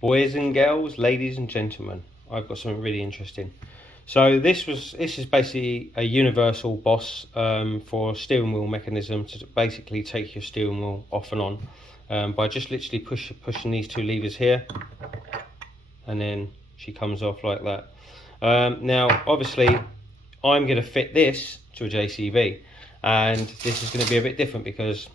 Boys and girls, ladies and gentlemen, I've got something really interesting. So this is basically a universal boss for steering wheel mechanism to basically take your steering wheel off and on by just literally pushing these two levers here, and then she comes off like that. Now obviously I'm going to fit this to a JCB, and this is going to be a bit different because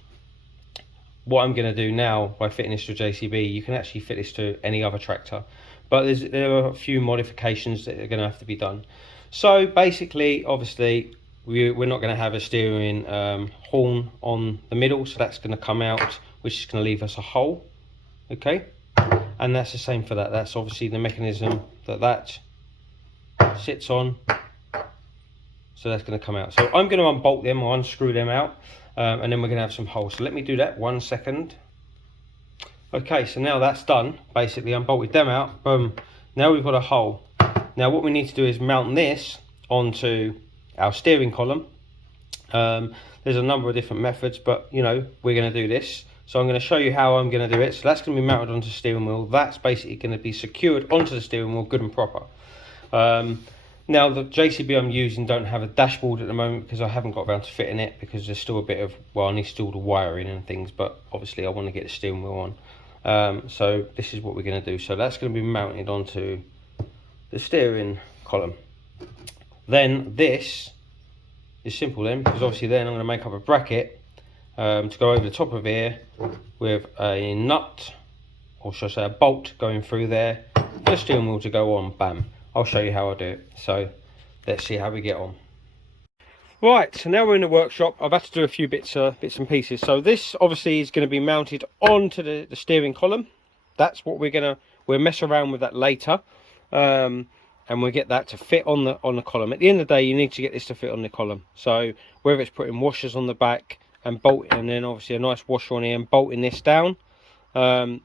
what I'm going to do now by fitting this to a JCB, you can actually fit this to any other tractor, but there are a few modifications that are going to have to be done. So basically, obviously, we're not going to have a steering horn on the middle, so that's going to come out, which is going to leave us a hole. Okay, and that's the same for that. That's obviously the mechanism that sits on. So that's going to come out. So I'm going to unbolt them or unscrew them out, and then we're going to have some holes. So let me do that 1 second. Okay, so now that's done. Basically, unbolted them out. Boom. Now we've got a hole. Now what we need to do is mount this onto our steering column. There's a number of different methods, but you know, we're going to do this. So I'm going to show you how I'm going to do it. So that's going to be mounted onto the steering wheel. That's basically going to be secured onto the steering wheel, good and proper. Now the JCB I'm using don't have a dashboard at the moment because I haven't got around to fitting it, because there's still a bit of, well, I need to do all the wiring and things, but obviously I want to get the steering wheel on. So this is what we're going to do. So that's going to be mounted onto the steering column. Then this is simple then, because obviously then I'm going to make up a bracket to go over the top of here with a nut, or should I say a bolt going through there for the steering wheel to go on. Bam. I'll show you how I do it. So let's see how we get on. Right, so now we're in the workshop. I've had to do a few bits and pieces. So this obviously is going to be mounted onto the steering column. That's what we'll mess around with that later, and we'll get that to fit on the column. At the end of the day, you need to get this to fit on the column. So whether it's putting washers on the back and bolting, and then obviously a nice washer on here and bolting this down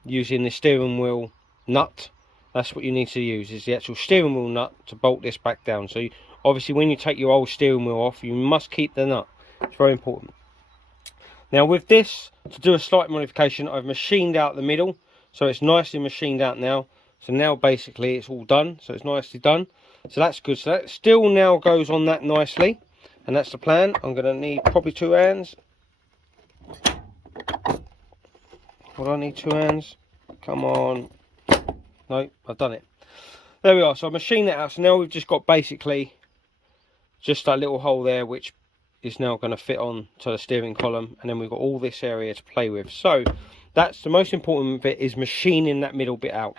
using the steering wheel nut. That's what you need to use, is the actual steering wheel nut to bolt this back down. So obviously when you take your old steering wheel off, you must keep the nut. It's very important. Now with this, to do a slight modification, I've machined out the middle, so it's nicely machined out now. So now basically it's all done, so it's nicely done. So that's good. So that still now goes on that nicely, and that's the plan. I'm going to need probably 2 hands. What do I need, 2 hands? Come on. No, I've done it. There we are. So I machined that out. So now we've just got basically just that little hole there, which is now going to fit on to the steering column, and then we've got all this area to play with. So that's the most important bit, is machining that middle bit out,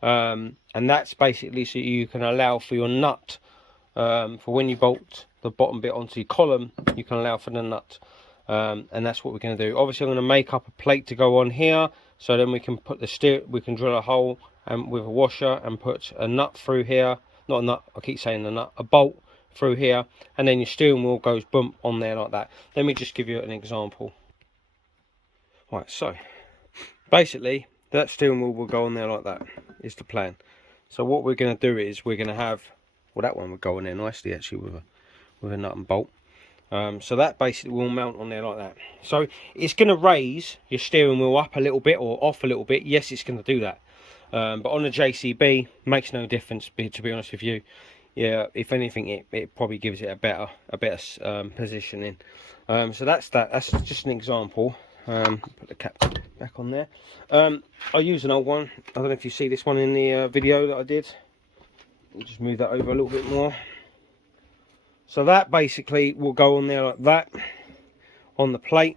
and that's basically so you can allow for your nut, for when you bolt the bottom bit onto your column, you can allow for the nut. And that's what we're going to do. Obviously I'm going to make up a plate to go on here, so then we can put we can drill a hole and with a washer and put a nut through here, not a nut, I keep saying a nut, a bolt through here, and then your steering wheel goes bump on there like that. Let me just give you an example. Right, so basically that steering wheel will go on there like that, is the plan. So what we're going to do is we're going to have, well, that one would go on there nicely actually with a nut and bolt. So that basically will mount on there like that. So it's going to raise your steering wheel up a little bit or off a little bit. Yes, it's going to do that. But on the JCB, makes no difference, to be honest with you. Yeah, if anything, it probably gives it a better positioning. So that's that. That's just an example. Put the cap back on there. I use an old one. I don't know if you see this one in the video that I did. Just move that over a little bit more. So that basically will go on there like that on the plate.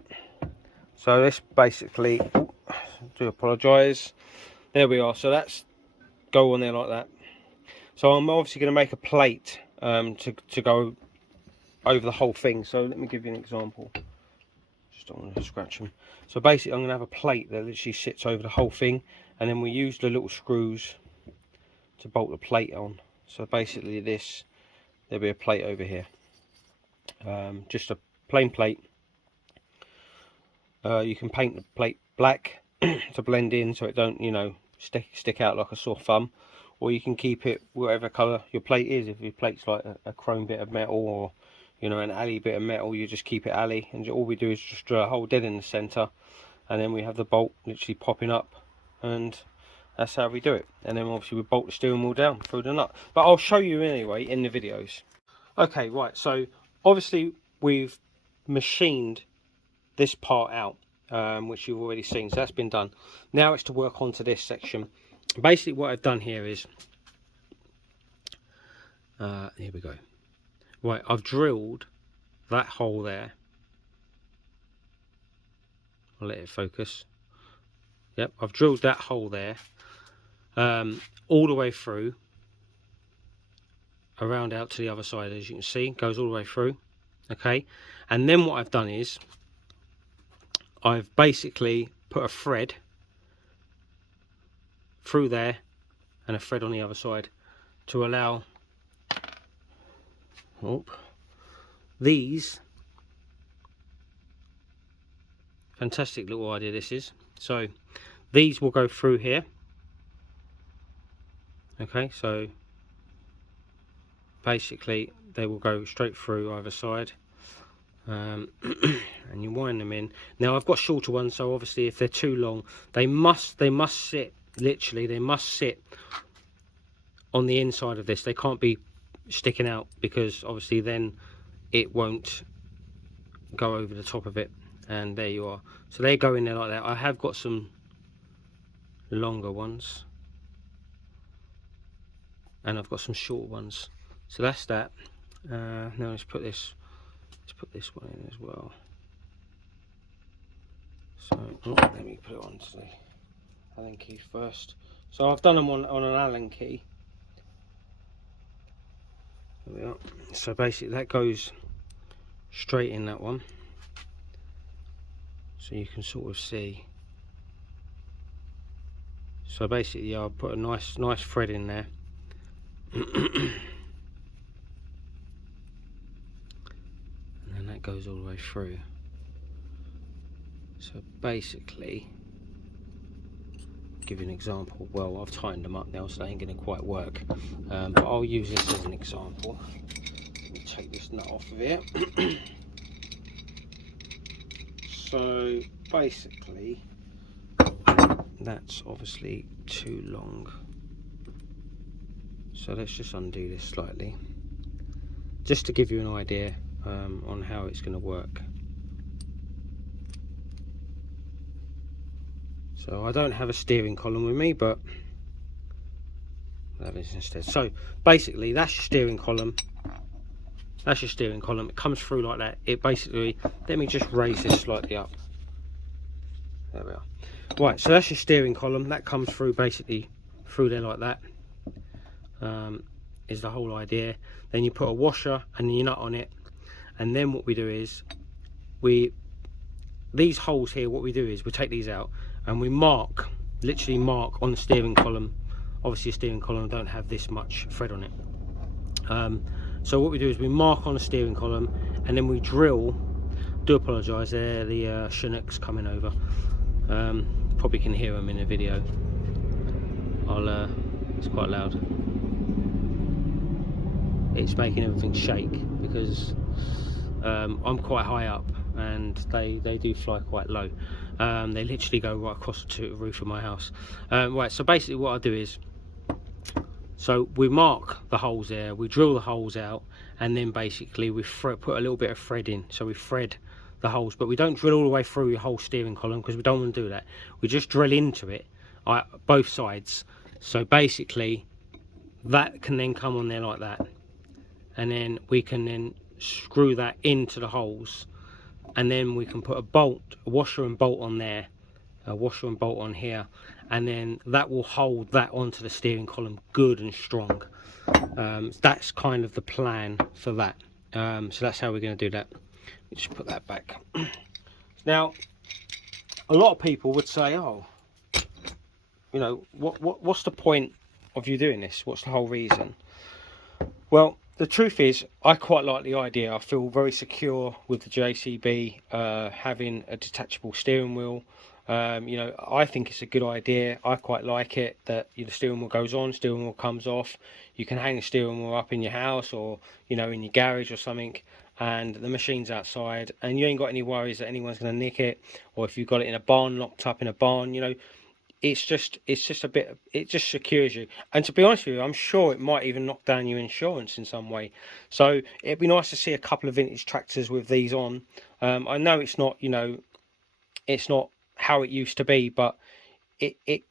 So this basically, do apologise. There we are. So that's go on there like that. So I'm obviously going to make a plate to go over the whole thing. So let me give you an example. Just don't want to scratch them. So basically I'm going to have a plate that literally sits over the whole thing, and then we use the little screws to bolt the plate on. So basically there'll be a plate over here, just a plain plate. You can paint the plate black to blend in so it don't, you know, stick out like a sore thumb, or you can keep it whatever colour your plate is. If your plate's like a chrome bit of metal, or you know, an alley bit of metal, you just keep it alley, and all we do is just drill a hole dead in the centre, and then we have the bolt literally popping up, and that's how we do it. And then obviously we bolt the steering wheel down through the nut. But I'll show you anyway in the videos. Okay, right, so obviously we've machined this part out, which you've already seen, so that's been done. Now it's to work onto this section. Basically what I've done here is, here we go. Right, I've drilled that hole there. I'll let it focus. Yep, I've drilled that hole there, all the way through, around out to the other side, as you can see, goes all the way through. Okay, and then what I've done is I've basically put a thread through there and a thread on the other side to allow these, fantastic little idea this is. So these will go through here. Okay, so basically they will go straight through either side, and you wind them in. Now I've got shorter ones, so obviously if they're too long, they must sit, literally they must sit on the inside of this. They can't be sticking out, because obviously then it won't go over the top of it. And there you are. So they go in there like that. I have got some longer ones, and I've got some short ones. So that's that. Now let's put this one in as well. So let me put it on to the Allen key first. So I've done them on an Allen key. There we are. So basically that goes straight in that one, so you can sort of see. So basically I'll put a nice thread in there. And then that goes all the way through. So basically, give you an example. Well, I've tightened them up now, so they ain't going to quite work, but I'll use this as an example. Let me take this nut off of here. So basically that's obviously too long, so let's just undo this slightly, just to give you an idea on how it's going to work. So I don't have a steering column with me, but that is instead. So basically that's your steering column. That's your steering column. It comes through like that. It basically, let me just raise this slightly up. There we are. Right, so that's your steering column. That comes through basically through there like that. Is the whole idea. Then you put a washer and your nut on it, and then what we do is these holes here, what we do is we take these out and we literally mark on the steering column. Obviously a steering column don't have this much thread on it. So what we do is we mark on the steering column, and then we drill. Do apologise there, the Chinook's coming over. Probably can hear them in the video. It's quite loud. It's making everything shake because I'm quite high up, and they do fly quite low. They literally go right across the roof of my house. Right, so basically what I do is, so we mark the holes there, we drill the holes out, and then basically we put a little bit of thread in. So we thread the holes, but we don't drill all the way through your whole steering column, because we don't want to do that. We just drill into it, both sides. So basically that can then come on there like that, and then we can then screw that into the holes, and then we can put a washer and bolt on there, a washer and bolt on here, and then that will hold that onto the steering column good and strong. That's kind of the plan for that. So that's how we're going to do that. Just put that back. Now a lot of people would say, oh, you know, what's the point of you doing this? What's the whole reason? Well, the truth is, I quite like the idea. I feel very secure with the JCB having a detachable steering wheel. You know, I think it's a good idea. I quite like it that the steering wheel goes on, steering wheel comes off. You can hang the steering wheel up in your house, or you know, in your garage or something, and the machine's outside, and you ain't got any worries that anyone's going to nick it, or if you've got it in a barn, locked up in a barn, you know, it's just a bit, it just secures you. And to be honest with you, I'm sure it might even knock down your insurance in some way. So it'd be nice to see a couple of vintage tractors with these on. I know it's not, you know, it's not how it used to be, but it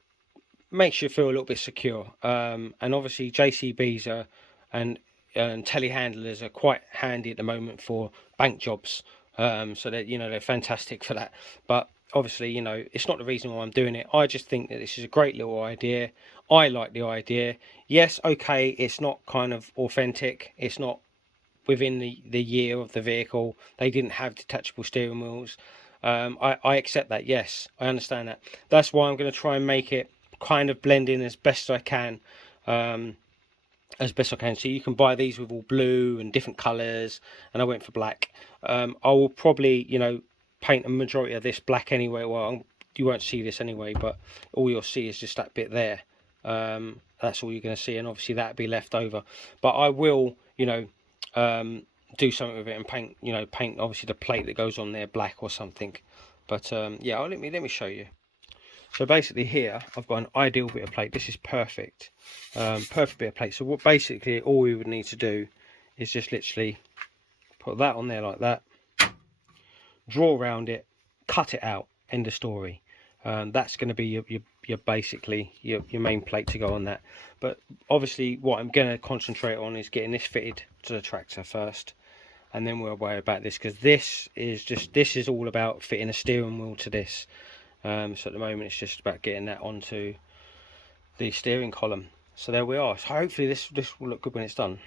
makes you feel a little bit secure. And obviously JCBs are and telehandlers are quite handy at the moment for bank jobs. So that, you know, they're fantastic for that. But obviously, you know, it's not the reason why I'm doing it. I just think that this is a great little idea. I like the idea. Yes, okay, it's not kind of authentic. It's not within the year of the vehicle. They didn't have detachable steering wheels. I accept that. Yes, I understand that. That's why I'm going to try and make it kind of blend in as best I can. So you can buy these with all blue and different colours, and I went for black. I will probably, you know, paint a majority of this black anyway. Well, you won't see this anyway, but all you'll see is just that bit there. That's all you're going to see, and obviously that'll be left over. But I will, you know, do something with it and paint, you know, paint obviously the plate that goes on there black or something. But yeah, let me show you. So basically here I've got an ideal bit of plate. This is perfect, perfect bit of plate. So what basically all we would need to do is just literally put that on there like that, draw around it, cut it out, end of story. That's going to be your basically your main plate to go on that. But obviously what I'm going to concentrate on is getting this fitted to the tractor first, and then we'll worry about this, because this is all about fitting a steering wheel to this. So at the moment it's just about getting that onto the steering column. So there we are. So hopefully this will look good when it's done.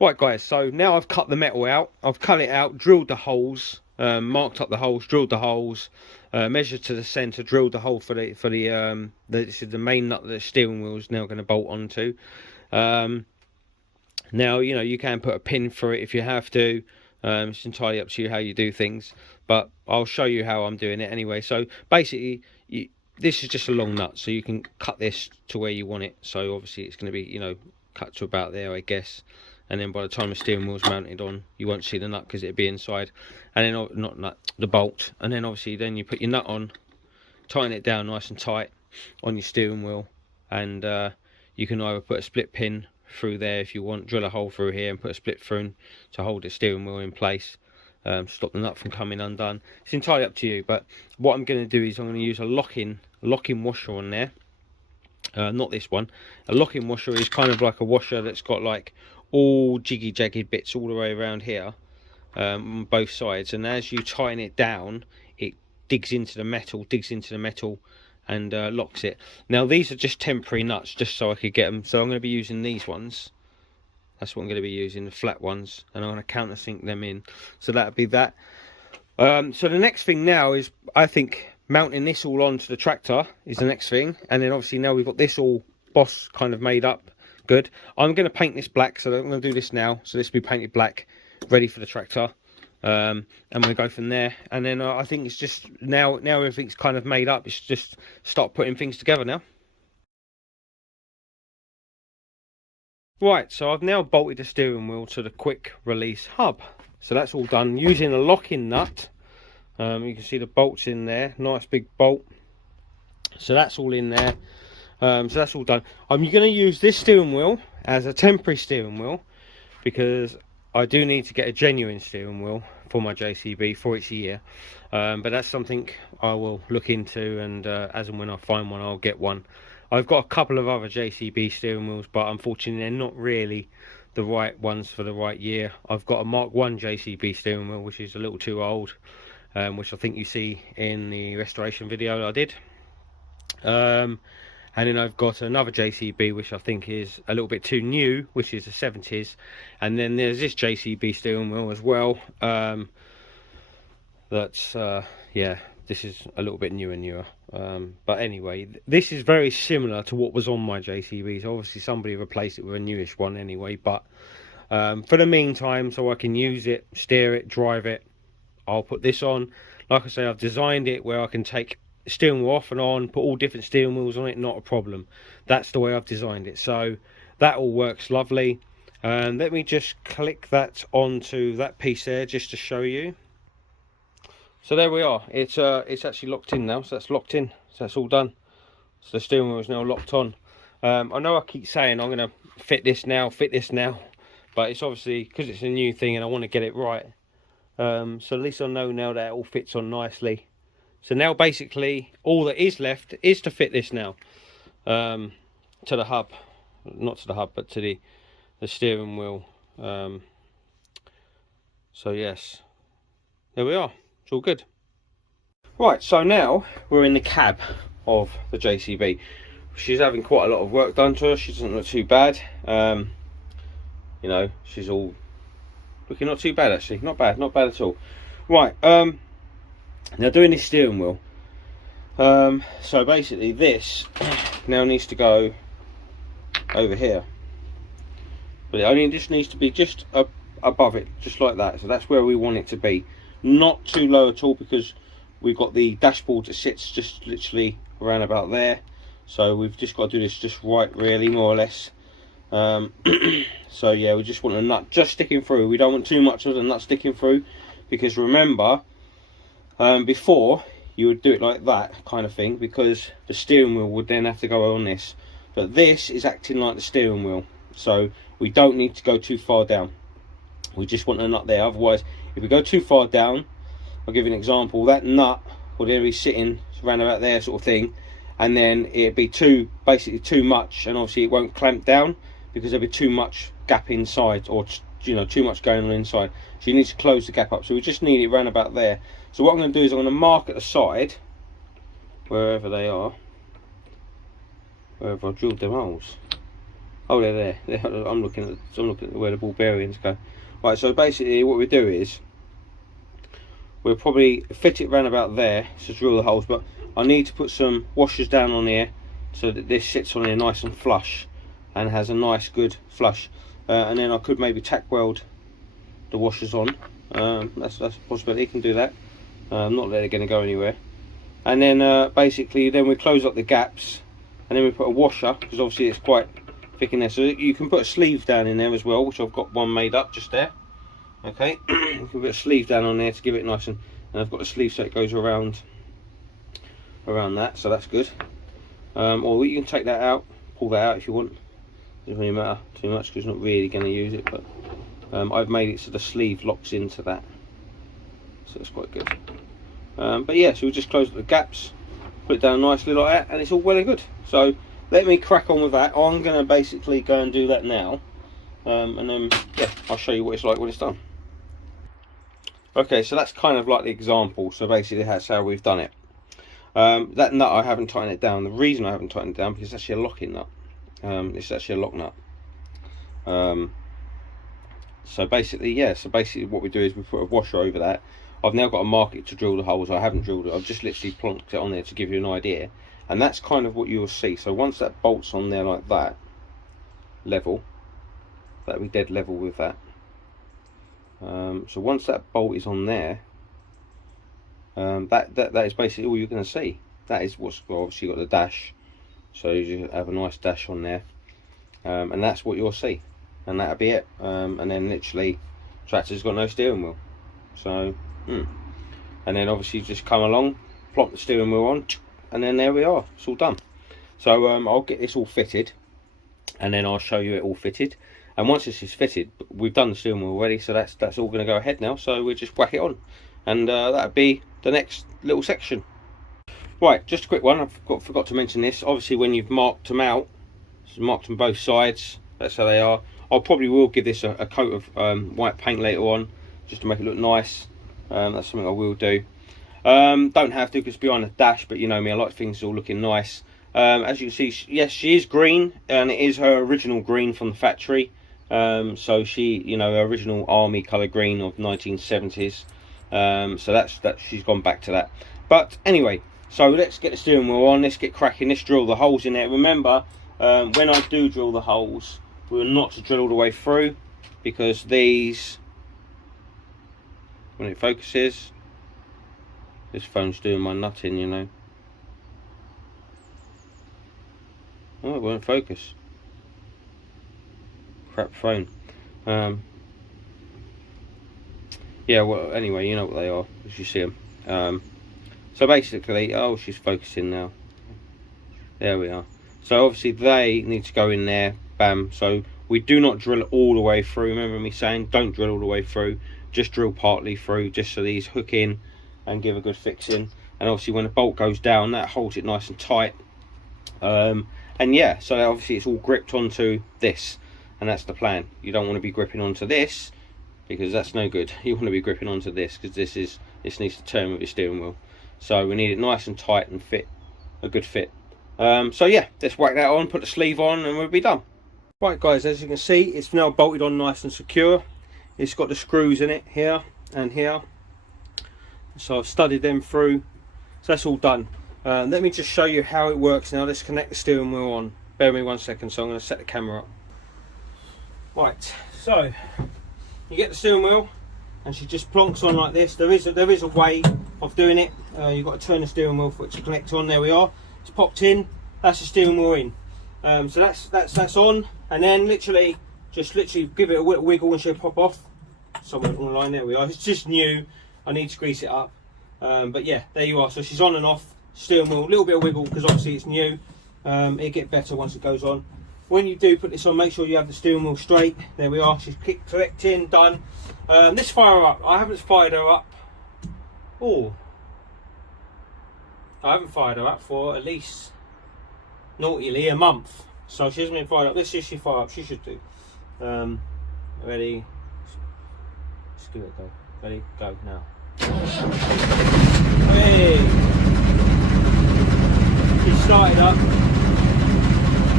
Right guys, so now I've cut the metal out. I've cut it out, drilled the holes, marked up the holes, drilled the holes, measured to the centre, drilled the hole for this is the main nut that the steering wheel is now going to bolt onto. Now, you know, you can put a pin through it if you have to. It's entirely up to you how you do things, but I'll show you how I'm doing it anyway. So basically, this is just a long nut, so you can cut this to where you want it. So obviously it's going to be, you know, cut to about there, I guess. And then by the time the steering wheel's mounted on, you won't see the nut because it'll be inside. And then, not nut, the bolt. And then obviously then you put your nut on, tighten it down nice and tight on your steering wheel. And you can either put a split pin through there if you want, drill a hole through here and put a split through to hold the steering wheel in place, stop the nut from coming undone. It's entirely up to you, but what I'm going to do is I'm going to use a lock-in washer on there. Not this one. A lock-in washer is kind of like a washer that's got like all jiggy jagged bits all the way around here, on both sides, and as you tighten it down it digs into the metal and locks it. Now these are just temporary nuts, just so I could get them. So I'm going to be using these ones. That's what I'm going to be using, the flat ones, and I'm going to countersink them in. So that'll be that. So the next thing now is, I think, mounting this all onto the tractor is the next thing. And then obviously now we've got this all boss kind of made up good. I'm going to paint this black, so I'm going to do this now. So this will be painted black, ready for the tractor. I'm going to go from there, and then I think it's just now everything's kind of made up. It's just start putting things together now. Right, so I've now bolted the steering wheel to the quick release hub. So that's all done using a locking nut. You can see the bolts in there, nice big bolt. So that's all in there. So that's all done. I'm going to use this steering wheel as a temporary steering wheel, because I do need to get a genuine steering wheel for my JCB for its year. But that's something I will look into, and as and when I find one, I'll get one. I've got a couple of other JCB steering wheels, but unfortunately they're not really the right ones for the right year. I've got a Mark 1 JCB steering wheel, which is a little too old, which I think you see in the restoration video that I did. And then I've got another JCB which I think is a little bit too new, which is the 70s. And then there's this JCB steering wheel as well. That's yeah, this is a little bit newer. But anyway, this is very similar to what was on my JCB. So obviously somebody replaced it with a newish one anyway. But for the meantime, so I can use it, steer it, drive it, I'll put this on. Like I say, I've designed it where I can take steering wheel off and on, put all different steering wheels on it, not a problem. That's the way I've designed it, so that all works lovely. And let me just click that onto that piece there just to show you. So there we are. It's actually locked in now. So that's locked in. So that's all done. So the steering wheel is now locked on. I know I keep saying I'm going to fit this now, but it's obviously because it's a new thing and I want to get it right. So at least I know now that it all fits on nicely. So now basically all that is left is to fit this now to the hub, not to the hub, but to the steering wheel. So yes, there we are. It's all good. Right, so now we're in the cab of the JCB. She's having quite a lot of work done to her. She doesn't look too bad. You know, she's all looking not too bad actually. Not bad at all. Right, now doing this steering wheel. So basically this now needs to go over here. But it only just needs to be just above it, just like that. So that's where we want it to be. Not too low at all, because we've got the dashboard that sits just literally around about there. So we've just got to do this just right, really, more or less. So yeah, we just want the nut just sticking through. We don't want too much of the nut sticking through, because remember, before you would do it like that kind of thing, because the steering wheel would then have to go on this. But this is acting like the steering wheel, so we don't need to go too far down. We just want the nut there. Otherwise, if we go too far down, I'll give you an example. That nut will then be sitting around about there, sort of thing, and then it'd be basically too much, and obviously it won't clamp down because there'll be too much gap inside, or you know, too much going on inside. So you need to close the gap up. So we just need it around about there. So what I'm going to do is I'm going to mark at the side, wherever they are, wherever I drilled them holes. Oh, they're there. I'm looking at where the ball bearings go. Right, so basically what we do is we'll probably fit it round about there to drill the holes, but I need to put some washers down on here so that this sits on here nice and flush and has a nice good flush, and then I could maybe tack weld the washers on. That's a possibility. You can do that. Not that they're going to go anywhere. And then basically then we close up the gaps, and then we put a washer, because obviously it's quite thick in there, so you can put a sleeve down in there as well, which I've got one made up just there. Okay, you can put a sleeve down on there to give it nice, and I've got a sleeve so it goes around that, so that's good. Or you can take that out, pull that out if you want. Doesn't really matter too much because it's not really going to use it, but I've made it so the sleeve locks into that, so it's quite good. But yeah, so we just close the gaps, put it down nicely like that, and it's all well and good. So let me crack on with that. I'm going to basically go and do that now, and then yeah, I'll show you what it's like when it's done. Okay, so that's kind of like the example. So basically that's how we've done it. That nut, I haven't tightened it down. The reason I haven't tightened it down, because it's actually a locking nut. It's actually a lock nut. So basically, yeah, so basically what we do is we put a washer over that. I've now got a market to drill the holes. I haven't drilled it, I've just literally plonked it on there to give you an idea. And that's kind of what you'll see. So once that bolt's on there like that, level, that'll be dead level with that. So once that bolt is on there, that is basically all you're going to see. That is what's, well, obviously you've got the dash, so you have a nice dash on there, and that's what you'll see, and that'll be it. And then literally tractor's got no steering wheel, so and then obviously just come along, plonk the steering wheel on, and then there we are, it's all done. So I'll get this all fitted, and then I'll show you it all fitted. And once this is fitted, we've done the steering wheel already, so that's all going to go ahead now. So we'll just whack it on, and that'll be the next little section. Right, just a quick one. I forgot to mention this. Obviously, when you've marked them out, so marked them both sides, that's how they are. I'll probably will give this a coat of white paint later on, just to make it look nice. That's something I will do. Don't have to, because it's behind the dash, but you know me, I like things all looking nice. As you can see, yes, she is green, and it is her original green from the factory. So she, you know, her original army colour green of 1970s. So that's she's gone back to that. But anyway, so let's get the steering wheel on. Let's get cracking. Let's drill the holes in there. Remember, when I do drill the holes, we're not to drill all the way through, because these, when it focuses, this phone's doing my nutting, you know. Oh, it won't focus. Crap phone. Yeah, well, anyway, you know what they are, as you see them. So basically, oh, she's focusing now. There we are. So obviously they need to go in there, bam. So we do not drill it all the way through. Remember me saying don't drill all the way through, just drill partly through, just so these hook in and give a good fixing. And obviously when the bolt goes down, that holds it nice and tight. And yeah, so obviously it's all gripped onto this, and that's the plan. You don't want to be gripping onto this, because that's no good. You want to be gripping onto this, because this needs to turn with your steering wheel. So we need it nice and tight and fit, a good fit. So yeah, let's whack that on, put the sleeve on, and we'll be done. Right guys, as you can see, it's now bolted on nice and secure. It's got the screws in it here and here, so I've studied them through, so that's all done. Let me just show you how it works now. Let's connect the steering wheel on. Bear with me 1 second, so I'm going to set the camera up. Right, so you get the steering wheel and she just plonks on like this. There is a way of doing it. You've got to turn the steering wheel for it to connect on. There we are. It's popped in. That's the steering wheel in. So that's on, and then literally give it a little wiggle and she'll pop off. Somewhere on the line. There we are. It's just new. I need to grease it up. But yeah, there you are. So she's on and off. Steering wheel, a little bit of wiggle because obviously it's new. It'll get better once it goes on. When you do put this on, make sure you have the steering wheel straight. There we are. She's connecting, done. Let's fire her up. I haven't fired her up. Oh, I haven't fired her up for at least naughtily a month. So she hasn't been fired up. Let's see if she fire up. She should do. Ready? Let's give it a go. Ready? Go now. Hey, she started up.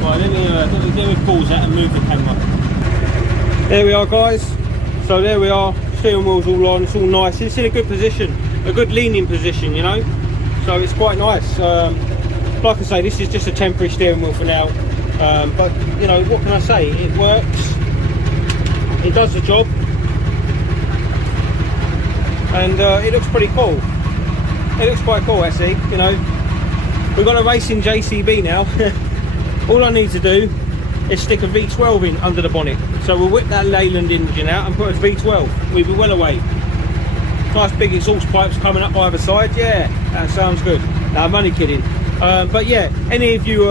Right, let me pause that and move the camera. There we are guys, so there we are, steering wheel's all on, it's all nice, it's in a good position, a good leaning position, you know, so it's quite nice. Like I say, this is just a temporary steering wheel for now, but you know, what can I say, it works, it does the job, and it looks pretty cool. It looks quite cool actually, you know. We've got a racing JCB now. All I need to do is stick a V12 in under the bonnet. So we'll whip that Leyland engine out and put a V12. We'll be well away. Nice big exhaust pipes coming up either side. Yeah, that sounds good. No, I'm only kidding. But yeah, any of you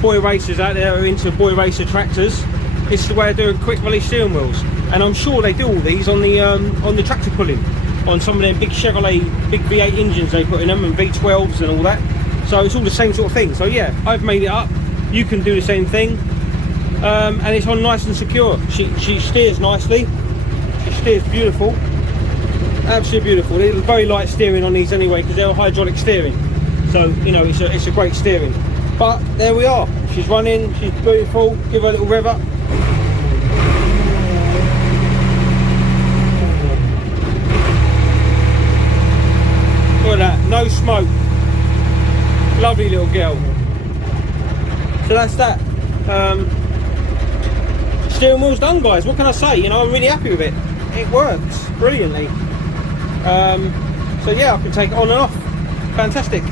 boy racers out there who are into boy racer tractors, this is the way of doing quick release steering wheels. And I'm sure they do all these on the tractor pulling, on some of their big Chevrolet, big V8 engines they put in them, and V12s and all that. So it's all the same sort of thing. So yeah, I've made it up. You can do the same thing. And it's on nice and secure. She steers nicely. She steers beautiful. Absolutely beautiful. It's very light steering on these anyway, because they're hydraulic steering. So, you know, it's a great steering. But there we are. She's running. She's beautiful. Give her a little rev up. Look at that. No smoke. Lovely little girl. So that's that. Steering wheel's done, guys. What can I say? You know, I'm really happy with it. It works brilliantly. So yeah, I can take it on and off. Fantastic.